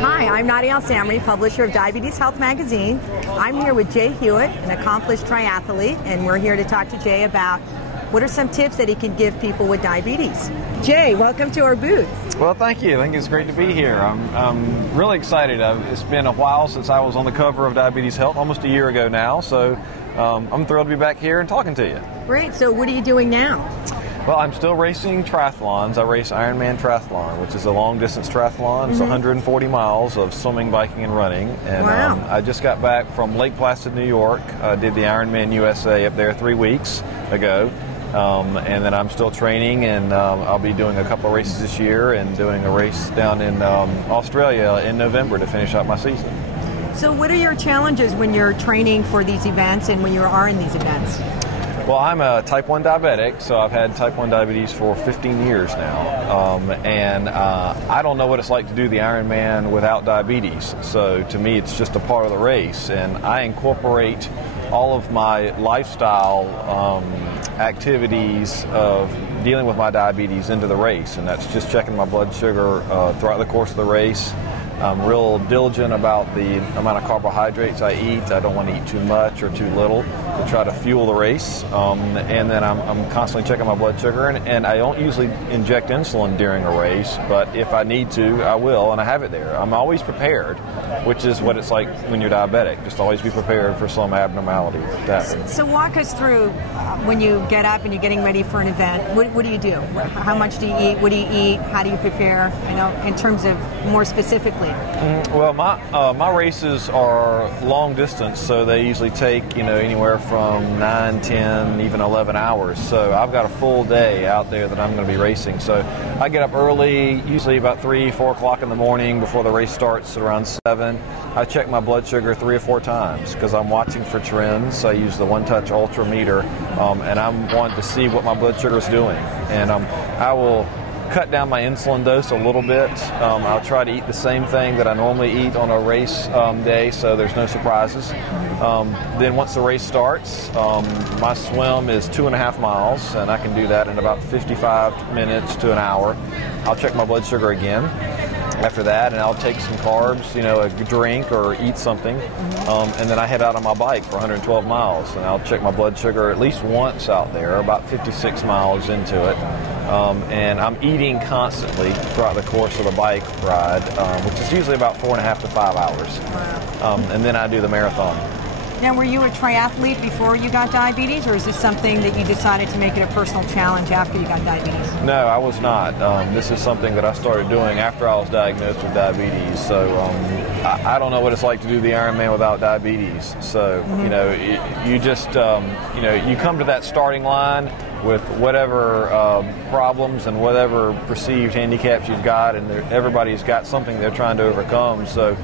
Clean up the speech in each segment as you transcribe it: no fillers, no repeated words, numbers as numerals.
Hi, I'm Nadia Al-Samri, publisher of Diabetes Health Magazine. I'm here with Jay Hewitt, an accomplished triathlete, and we're here to talk to Jay about what are some tips that he can give people with diabetes. Jay, welcome to our booth. Well, thank you. I think it's great to be here. I'm really excited. It's been a while since I was on the cover of Diabetes Health, almost a year ago now, so I'm thrilled to be back here and talking to you. Great. So what are you doing now? Well, I'm still racing triathlons. I race Ironman Triathlon, which is a long-distance triathlon. It's 140 miles of swimming, biking, and running. And wow. I just got back from Lake Placid, New York. I did the Ironman USA up there 3 weeks ago. And then I'm still training, and I'll be doing a couple of races this year and doing a race down in Australia in November to finish out my season. So what are your challenges when you're training for these events and when you are in these events? Well, I'm a type 1 diabetic, so I've had type 1 diabetes for 15 years now. And I don't know what it's like to do the Ironman without diabetes. So to me, it's just a part of the race. And I incorporate all of my lifestyle activities of dealing with my diabetes into the race. And that's just checking my blood sugar throughout the course of the race. I'm real diligent about the amount of carbohydrates I eat. I don't want to eat too much or too little to try to fuel the race. And then I'm constantly checking my blood sugar. And I don't usually inject insulin during a race, but if I need to, I will, and I have it there. I'm always prepared, which is what it's like when you're diabetic. Just always be prepared for some abnormality to happen. So walk us through when you get up and you're getting ready for an event. What do you do? How much do you eat? What do you eat? How do you prepare? I know in terms of more specifically. Well, my races are long distance, so they usually take anywhere from 9, 10, even 11 hours. So I've got a full day out there that I'm going to be racing. So I get up early, usually about 3, 4 o'clock in the morning before the race starts at around 7. I check my blood sugar 3 or 4 times because I'm watching for trends. I use the One Touch Ultra meter, and I'm wanting to see what my blood sugar is doing. And I will cut down my insulin dose a little bit. I'll try to eat the same thing that I normally eat on a race day, so there's no surprises. Then once the race starts, my swim is 2.5 miles, and I can do that in about 55 minutes to an hour. I'll check my blood sugar again after that, and I'll take some carbs, a drink or eat something, and then I head out on my bike for 112 miles, and I'll check my blood sugar at least once out there, about 56 miles into it. And I'm eating constantly throughout the course of the bike ride, which is usually about 4.5 to 5 hours. Wow. And then I do the marathon. Now, were you a triathlete before you got diabetes, or is this something that you decided to make it a personal challenge after you got diabetes? No, I was not. This is something that I started doing after I was diagnosed with diabetes. So I don't know what it's like to do the Ironman without diabetes. So, you just, you come to that starting line with whatever problems and whatever perceived handicaps you've got, and everybody's got something they're trying to overcome. So,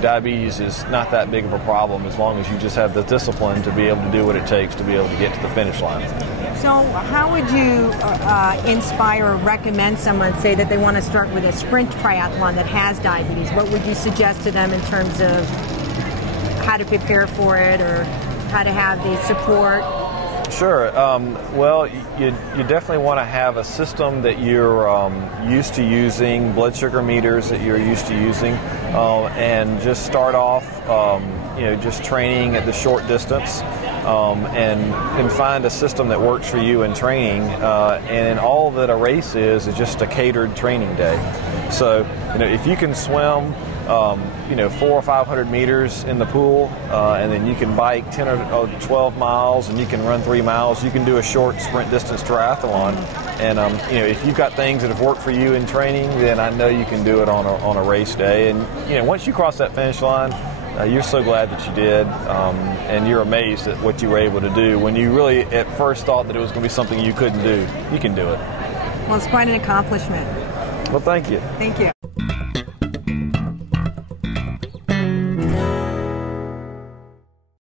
diabetes is not that big of a problem as long as you just have the discipline to be able to do what it takes to be able to get to the finish line. So how would you inspire or recommend someone, say that they want to start with a sprint triathlon that has diabetes? What would you suggest to them in terms of how to prepare for it or how to have the support? Sure. Well, you definitely want to have a system that you're used to using, blood sugar meters that you're used to using, and just start off, just training at the short distance, and find a system that works for you in training. And all that a race is just a catered training day. So, if you can swim 400 or 500 meters in the pool, and then you can bike 10 or 12 miles, and you can run 3 miles. You can do a short sprint distance triathlon, and if you've got things that have worked for you in training, then I know you can do it on a race day. And once you cross that finish line, you're so glad that you did, and you're amazed at what you were able to do when you really at first thought that it was going to be something you couldn't do. You can do it. Well, it's quite an accomplishment. Well, thank you. Thank you.